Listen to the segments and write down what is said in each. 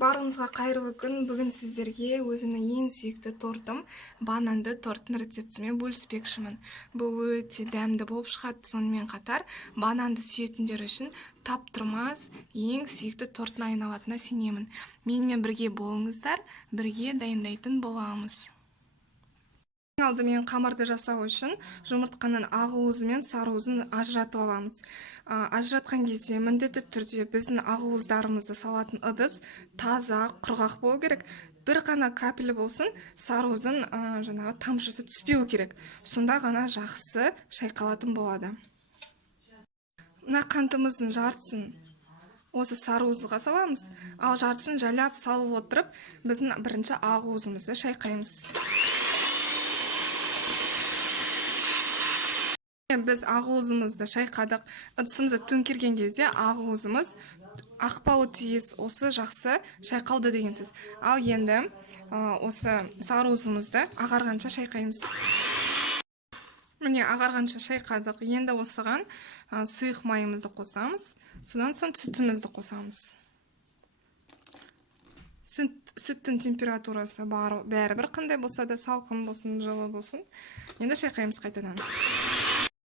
Барыңызға қайырлы күн. Бүгін сіздерге өзімнің ең сүйікті тортым, бананды торттың рецептісімен бөліспекшімін. Бұл өте дәмді болып шығады. Сонымен қатар, бананды сүйетіндер үшін таптырмас ең сүйікті торттың айналатынына сенемін. Менімен бірге болыңыздар, бірге дайындайтын боламыз. Алдымен қамырды жасау үшін жұмыртқаның ақ уызы мен сары уызын ажыратып аламыз. Ажыратқан кезде міндетті түрде біздің ақ уыздарымызды салатын ыдыс таза, құрғақ болу керек. Бір ғана капель болсын, сары уыздың жаңағы тамшысы түспеу керек. Сонда ғана жақсы шайқалатын болады. Мына қантымыздың жартысын осы сары уызға саламыз, ал жартысын жайлап салып отырып, біздің бірінші ақ уызымызды шайқаймыз. Біз ақ уызымызды шайқадық. Ыдысымызды төңкерген кезде ақ уызымыз ақпауы тиіс, осы жақсы шайқалды деген сөз. Ал енді осы сары уызымызды ағарғанша шайқаймыз. Міне ағарғанша шайқадық. Енді осыған сұйық майымызды қосамыз. Содан соң сүтімізді қосамыз. Сүттің температурасы бәрібір қандай болса да, салқын болсын, жылы болсын. Енді шайқаймыз қайтадан.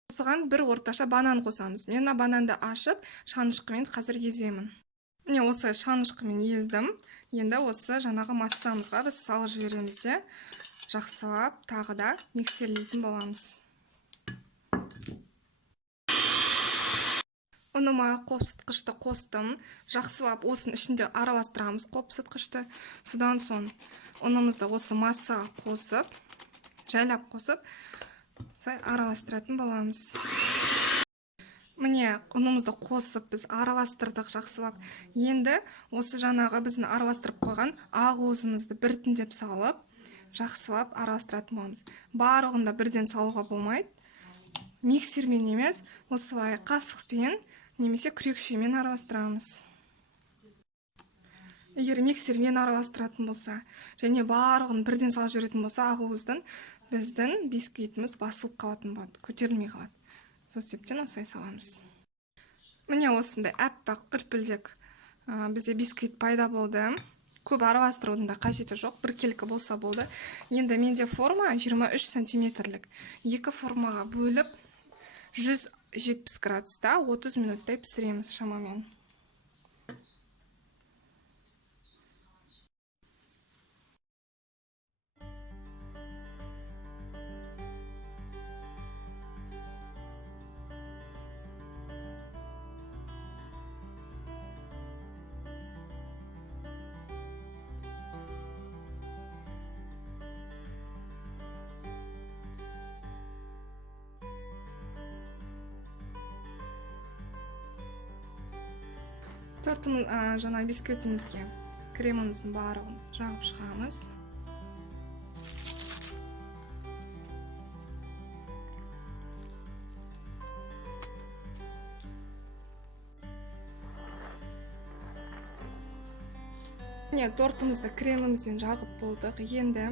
Осыған бір орташа банан қосамыз. Мен бананды ашып, шанышқымен қазір еземін. Міне осы шанышқымен ездім. Енді осы жаңағы массамызға біз салып жібереміз де, жақсылап тағы да миксерлейтін боламыз. Ұныма қопсытқышты қостым. Жақсылап осының ішінде араластырамыз қопсытқышты. Содан соң ұнымызды осы массаға қосып, жайлап қосып, араластыратын боламыз. Міне ұнымызды қосып біз араластырдық жақсылап. Енді осы жаңағы біздің араластырып қойған ақ уызымызды біртіндеп салып, жақсылап араластыратын боламыз. Барлығында бірден салуға болмайды. Миксермен емес, осылай қасықпен немесе күрекшемен араластырамыз. Егер миксермен араластыратын болса, және барлығын бірден салып жүретін болса, ақ уыздың біздің бисквитіміз басылып қалатын болады, көтерілмей қалады. Сол себептен осылай саламыз. Міне осындай әппақ үрпілдек бізде бисквит пайда болды. Көп араластырудың да қажеті жоқ, біркелкі болса болды. Енді менде форма 23 сантиметрлік. Екі формаға бөліп 170 градуста 30 минуттай пісіреміз шамамен. Тортымыз жаңа бисквитімізге креміміздің барлығын жағып шығамыз. Міне тортымызды кремімізден жағып болдық. Енді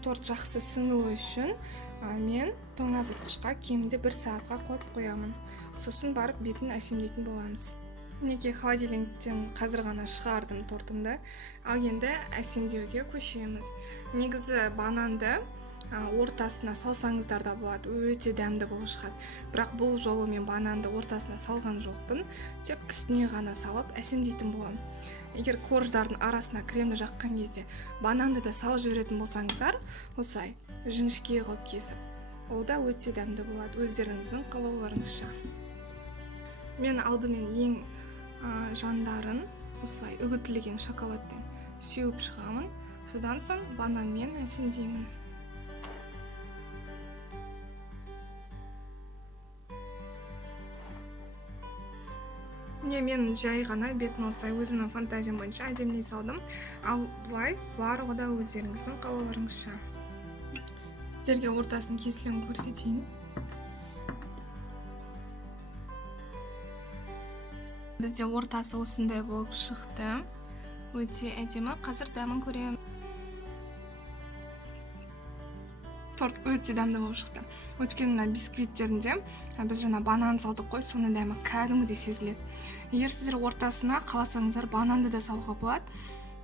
торт жақсы сіңуі үшін мен тоңазытқышқа кемінде 1 сағатқа қойып қоямын. Сосын барып бетін әсемдейтін боламыз. Неге холодильниктен қазір ғана шығардым тортымды. Ал енді әсемдеуге көшеміз. Негізі бананды ортасына салсаңыздар да болады, өте дәмді болып шығады. Бірақ бұл жолы мен бананды ортасына салған жоқпын, тек үстіне ғана салып әсемдейтін боламын. Егер корждардың арасына кремді жаққан кезде бананды да салып жіберетін болсаңыздар, осылай жіңішке қылып кесіп, ол да өте дәмді болады, өздеріңіздің қалауларыңызша. Мен алдымен ең жандарын осылай үгітілген шоколадпен сеуіп шығамын. Содан соң бананмен әсемдеймін. Мен жай ғана бетін осылай өзімнің фантазиям бойынша әдемілей салдым. Ал бұлай барлығы да өздеріңіздің қалауларыңызша. Сіздерге ортасын кесілген көрсетейін. Бізде ортасы осындай болып шықты. Өте әдемі. Қазір дәмін көремін. Торт өте дәмді болып шықты. Өйткені бисквиттерінде біз жаңа банан салдық қой, соның дәмі кәдімгідей сезіледі. Егер сіздер ортасына қаласаңыздар бананды да салуға болады.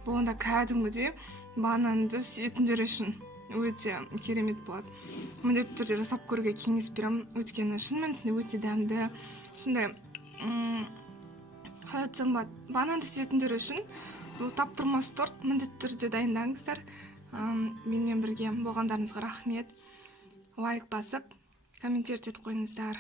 Бұнда кәдімгідей бананды сүйетіндер үшін өте керемет болады. Міндетті түрде жасап көруге кеңес беремін, өйткені шын мәнісінде өте дәмді. Сондай қалай айтсам болады, бананды сүйетіндер үшін бұл таптырмас торт. Міндетті түрде дайындаңыздар. Менімен бірге болғандарыңызға рахмет. Лайк басып, комментарий етіп қойыңыздар.